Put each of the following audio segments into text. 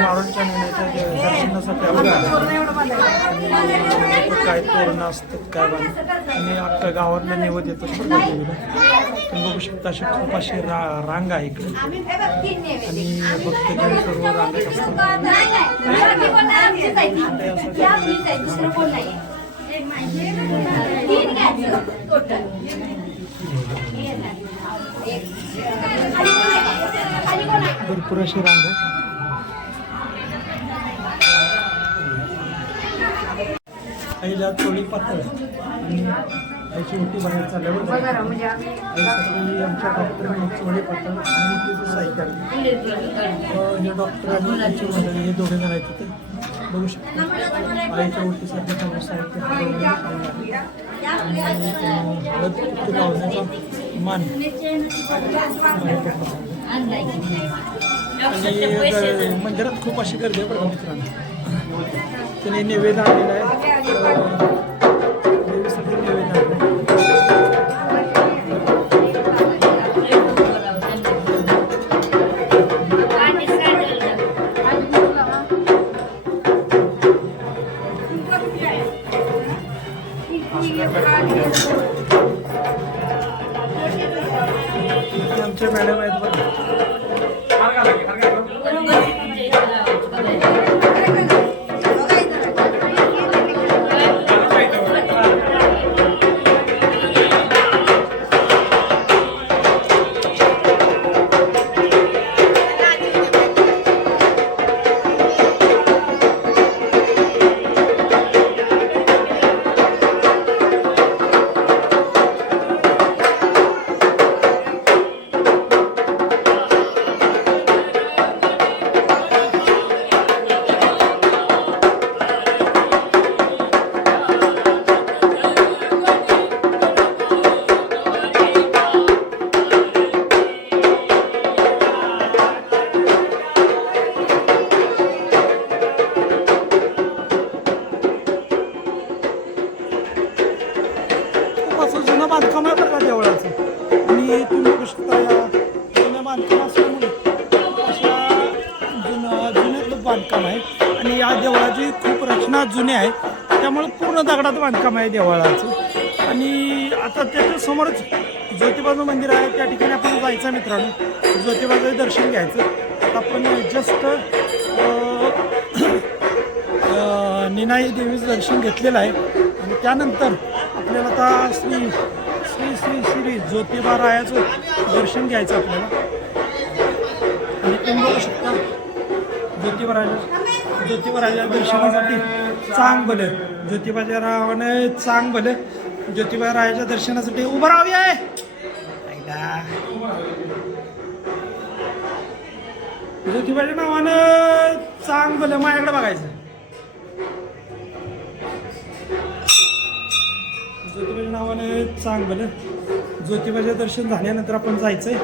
मारुतीच्या नेण्याच्या दर्शनासाठी काय तोरणं असतात काय बांध आणि अख्खा गावातला निवड येतात तुम्ही बघू शकता अशी खूप अशी रांग आहे इकडे आणि भक्तजन सर्व रांगत असतात भरपूर अशी रांग आहे. आईला थोडी पातळ आणि आईची मोठी बाहेर चालल्यावर आईसाठी आमच्या डॉक्टरांनी चोळी पातळ आणि तिचं सायकल हे डॉक्टर आणि आईची मदत हे दोघे जण आहेत तिथे बघू शकतो. आईच्या ओटीसाठी सगळं साहित्य हळद लावण्याचा मान आणि मंदिरात खूप अशी गर्दी आहे बघा मित्रांनो. त्याने नैवेद्य आणलेला आहे देवीसाठी नैवेद्य आणलं आमच्या मॅडम आहेत बघा. जुनं बांधकाम आहे बघा देवळाचं आणि तुम्ही बघू शकता या जुनं बांधकाम असल्यामुळे अशा जुन्यातलं बांधकाम आहे आणि या देवळाची खूप रचना जुनी आहे त्यामुळे पूर्ण दगडात बांधकाम आहे देवळाचं. आणि आता त्याच्या समोरच ज्योतिबाचं मंदिर आहे त्या ठिकाणी आपण जायचं मित्रांनो. ज्योतिबाचं दर्शन घ्यायचं. आता आपण जस्ट निनाई देवीचं दर्शन घेतलेलं आहे आणि त्यानंतर आपल्याला आता श्री श्री श्री श्री ज्योतिबा रायाचं दर्शन घ्यायचं आपल्याला. आणि तुम्ही बघू शकता ज्योतिबा राजा दर्शनासाठी चांग भलं ज्योतिबाच्या रावाने चांग भलं ज्योतिबा रायाच्या दर्शनासाठी उभं राहावी आहे. ज्योतिबाच्या नावानं चांग भलं माझ्याकडे बघायचं. ज्योतिबाच्या नावाने चांग भलं ज्योतिबाचे दर्शन झाल्यानंतर आपण जायचंय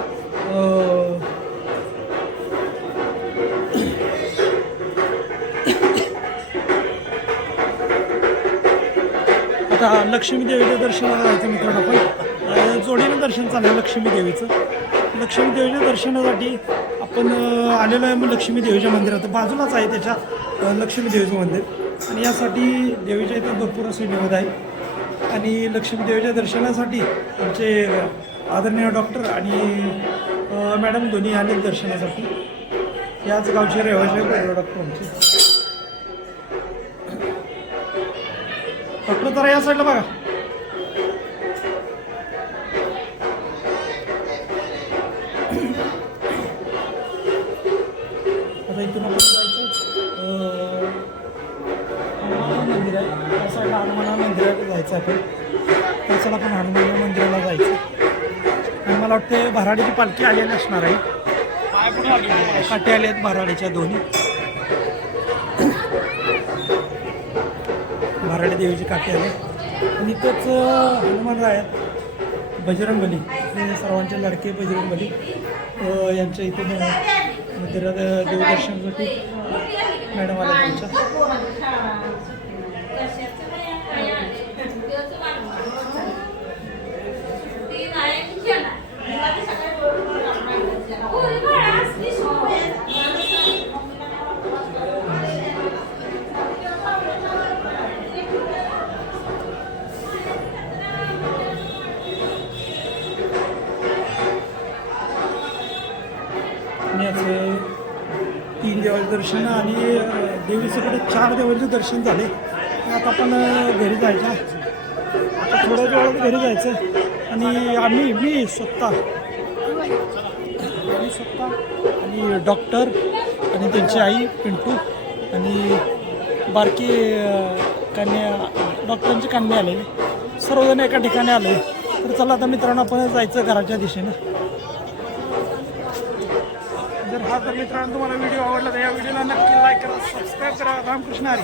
आता लक्ष्मी देवीच्या दर्शनाला जायचं मित्रांनो. आपण जोडीनं दर्शन चाललं लक्ष्मी देवीचं. लक्ष्मी देवीच्या दर्शनासाठी आपण आलेलो आहे मग लक्ष्मी देवीच्या मंदिरात बाजूलाच आहे त्याच्या लक्ष्मी देवीचं मंदिर आणि यासाठी देवीच्या इथं भरपूर असे निवड आहे. आणि लक्ष्मी देवीच्या दर्शनासाठी आमचे आदरणीय डॉक्टर आणि मॅडम दोन्ही आले दर्शनासाठी. याच गावचे रहिवासी डॉक्टर आमचे. डॉक्टर जरा या साईडला बघा. आता इथून आपण जायचं हनुमान मंदिर आहे त्या साईडला हनुमान मंदिराला जायचं आपण. त्याच्याला पण हनुमान मंदिराला जायचं आणि मला वाटतं भराडीची पालखी आलेली असणार आहे. काटे आले आहेत भराडीच्या दोन्ही. भराडी देवीची काठी आले आणि तोच हनुमानराय बजरंगबली सर्वांचे लाडके बजरंगबली यांच्या इथे मंदिरात देवदर्शनासाठी मॅडम आल्या त्यांच्या. पुण्याचं 3 देवाचे दर्शन आणि देवीचं कडे 4 देवाचे दर्शन झाले. आता आपण घरी जायचं. आता थोड्या वेळात घरी जायचं आणि मी स्वतः आणि डॉक्टर आणि त्यांची आई पिंटू आणि बारकी कन्या डॉक्टरांची कन्या आलेली सर्वजण एका ठिकाणी आले. तर चला आता मित्रांनो आपण जायचं घराच्या दिशेनं. जर मित्रांनो तुम्हाला व्हिडिओ आवडला तर या व्हिडिओला नक्की लाईक करा, सबस्क्राईब करा. रामकृष्ण हरी.